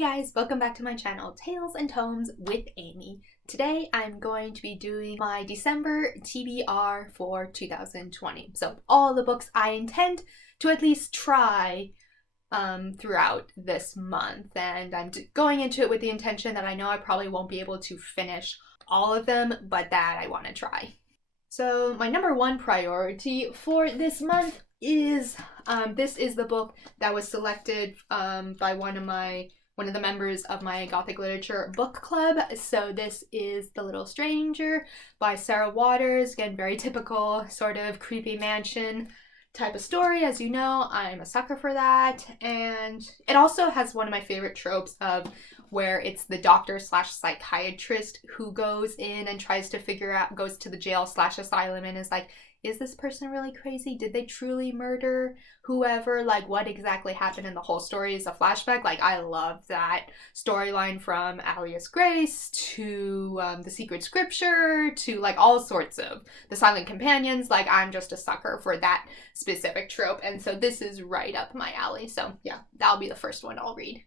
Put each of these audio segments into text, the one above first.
Hey guys, welcome back to my channel, Tales and Tomes with Amy. Today I'm going to be doing my December TBR for 2020. So all the books I intend to at least try throughout this month. And I'm going into it with the intention that I know I probably won't be able to finish all of them, but that I want to try. So my number one priority for this month is, this is the book that was selected by one of the members of my Gothic literature book club. So this is The Little Stranger by Sarah Waters. Again, very typical sort of creepy mansion type of story. As you know, I'm a sucker for that. And it also has one of my favorite tropes of where it's the doctor slash psychiatrist who goes in and tries to figure out, goes to the jail slash asylum and is like, is this person really crazy? Did they truly murder whoever? Like, what exactly happened? And the whole story is a flashback. Like, I love that storyline, from Alias Grace to The Secret Scripture to like all sorts of The Silent Companions. Like, I'm just a sucker for that specific trope. And so this is right up my alley. So yeah, that'll be the first one I'll read.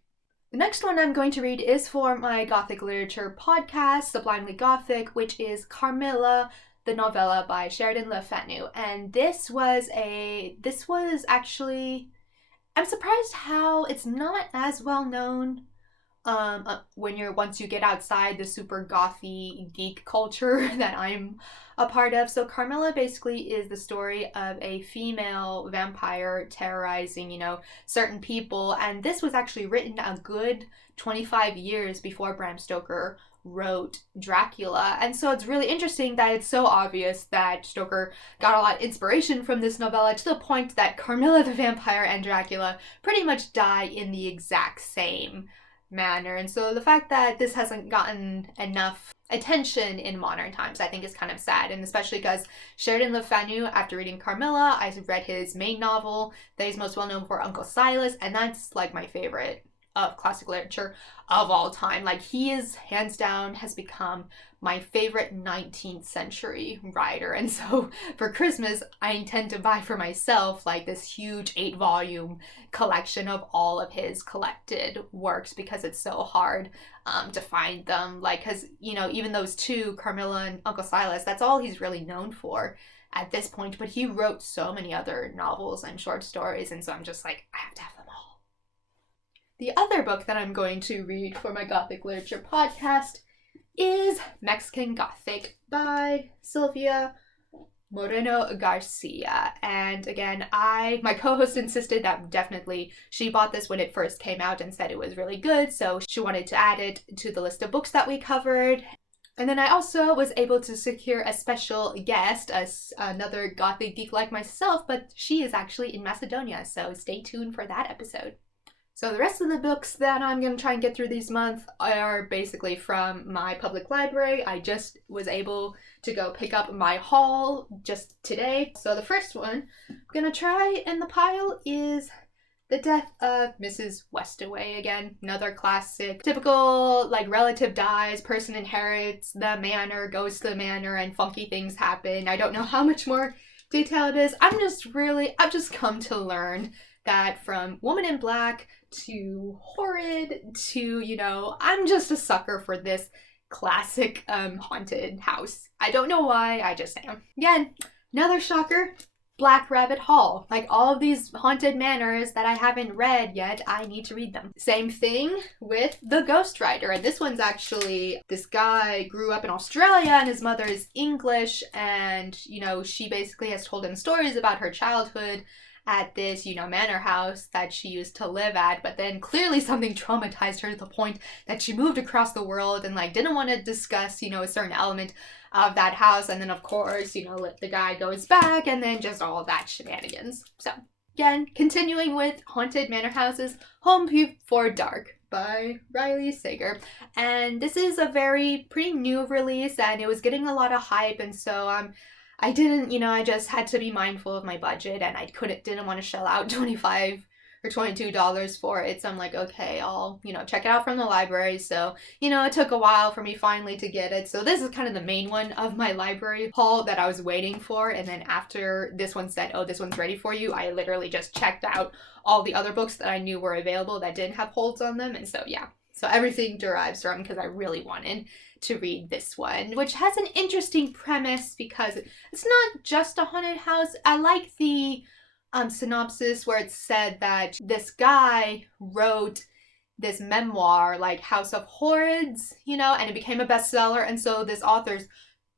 The next one I'm going to read is for my Gothic literature podcast, Sublimely Gothic, which is Carmilla, the novella by Sheridan Le Fanu. And this was actually, I'm surprised how it's not as well known once you get outside the super gothy geek culture that I'm a part of. So Carmilla basically is the story of a female vampire terrorizing, certain people. And this was actually written a good 25 years before Bram Stoker wrote Dracula. And so it's really interesting that it's so obvious that Stoker got a lot of inspiration from this novella, to the point that Carmilla the vampire and Dracula pretty much die in the exact same manner. And so the fact that this hasn't gotten enough attention in modern times, I think, is kind of sad. And especially because Sheridan Le Fanu, after reading Carmilla, I read his main novel that he's most well known for, Uncle Silas, and that's like my favorite of classic literature of all time. Like, he is hands down has become my favorite 19th century writer. And so for Christmas, I intend to buy for myself like this huge 8-volume collection of all of his collected works, because it's so hard to find them. Like, because even those two, Carmilla and Uncle Silas, that's all he's really known for at this point. But he wrote so many other novels and short stories, and so I'm just like, I have to have them all. The other book that I'm going to read for my Gothic literature podcast is Mexican Gothic by Sylvia Moreno Garcia. And again, my co-host insisted that definitely she bought this when it first came out and said it was really good, so she wanted to add it to the list of books that we covered. And then I also was able to secure a special guest, another Gothic geek like myself, but she is actually in Macedonia, so stay tuned for that episode. So the rest of the books that I'm going to try and get through this month are basically from my public library. I just was able to go pick up my haul just today. So the first one I'm going to try in the pile is The Death of Mrs Westaway. Again, another classic. Typical, like, relative dies, person inherits the manor, goes to the manor, and funky things happen. I don't know how much more detail it is. I've just come to learn that from Woman in Black to Horrid to, I'm just a sucker for this classic haunted house. I don't know why, I just am. Again, another shocker, Black Rabbit Hall. Like, all of these haunted manors that I haven't read yet, I need to read them. Same thing with The Ghost Writer. And this one's actually, this guy grew up in Australia and his mother is English, and, she basically has told him stories about her childhood at this, manor house that she used to live at, but then clearly something traumatized her to the point that she moved across the world and, like, didn't want to discuss, a certain element of that house. And then, of course, the guy goes back, and then just all of that shenanigans. So, again, continuing with haunted manor houses, Home Before Dark by Riley Sager. And this is a pretty new release, and it was getting a lot of hype, and so I didn't, I just had to be mindful of my budget, and I didn't want to shell out $25 or $22 for it. So I'm like, okay, I'll, check it out from the library. So, it took a while for me finally to get it. So this is kind of the main one of my library haul that I was waiting for. And then after this one said, oh, this one's ready for you, I literally just checked out all the other books that I knew were available that didn't have holds on them. And so, yeah, So everything derives from, because I really wanted to read this one, which has an interesting premise because it's not just a haunted house. I like the synopsis where it said that this guy wrote this memoir, like House of Horrors, you know, and it became a bestseller. And so this author's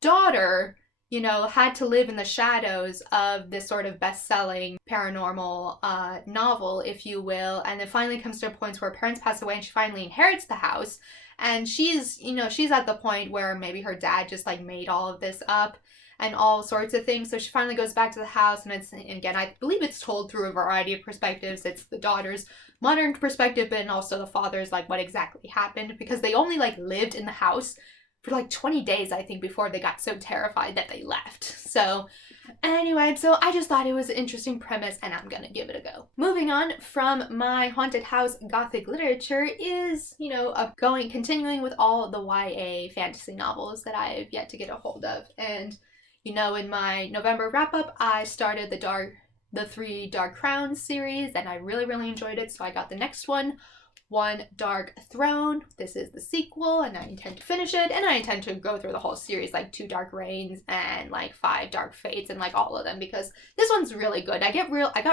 daughter, you know, had to live in the shadows of this sort of best-selling paranormal novel, if you will. And it finally comes to a point where her parents pass away and she finally inherits the house. And she's, you know, she's at the point where maybe her dad just like made all of this up and all sorts of things. So she finally goes back to the house, and it's, and again, I believe it's told through a variety of perspectives. It's the daughter's modern perspective, but also the father's, like, what exactly happened, because they only like lived in the house for like 20 days, I think, before they got so terrified that they left. So anyway, so I just thought it was an interesting premise, and I'm gonna give it a go. Moving on from my haunted house Gothic literature is, you know, continuing with all the YA fantasy novels that I have yet to get a hold of. And, you know, in my November wrap-up, I started the 3 Dark Crowns series, and I really, really enjoyed it, so I got the next one, One Dark Throne. This is the sequel, and I intend to finish it, and I intend to go through the whole series, like 2 Dark Reigns and like 5 Dark Fates, and like all of them, because this one's really good. I got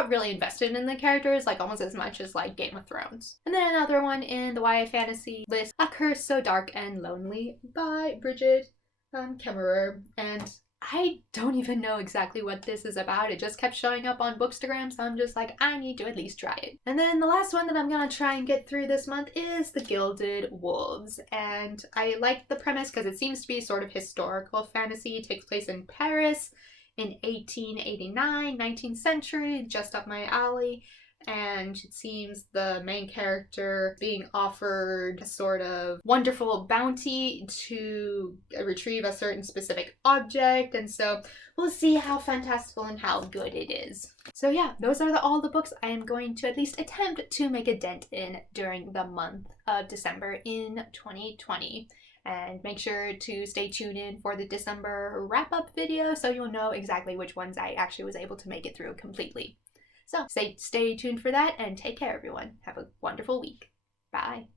really invested in the characters, like almost as much as like Game of Thrones. And then another one in the YA fantasy list, A Curse So Dark and Lonely by Bridget Kemmerer, and I don't even know exactly what this is about. It just kept showing up on Bookstagram, so I'm just like, I need to at least try it. And then the last one that I'm gonna try and get through this month is The Gilded Wolves. And I like the premise because it seems to be sort of historical fantasy. It takes place in Paris in 1889, 19th century, just up my alley. And it seems the main character being offered a sort of wonderful bounty to retrieve a certain specific object, and so we'll see how fantastical and how good it is. So yeah, those are all the books I am going to at least attempt to make a dent in during the month of December in 2020. And make sure to stay tuned in for the December wrap-up video so you'll know exactly which ones I actually was able to make it through completely. So stay tuned for that, and take care, everyone. Have a wonderful week. Bye.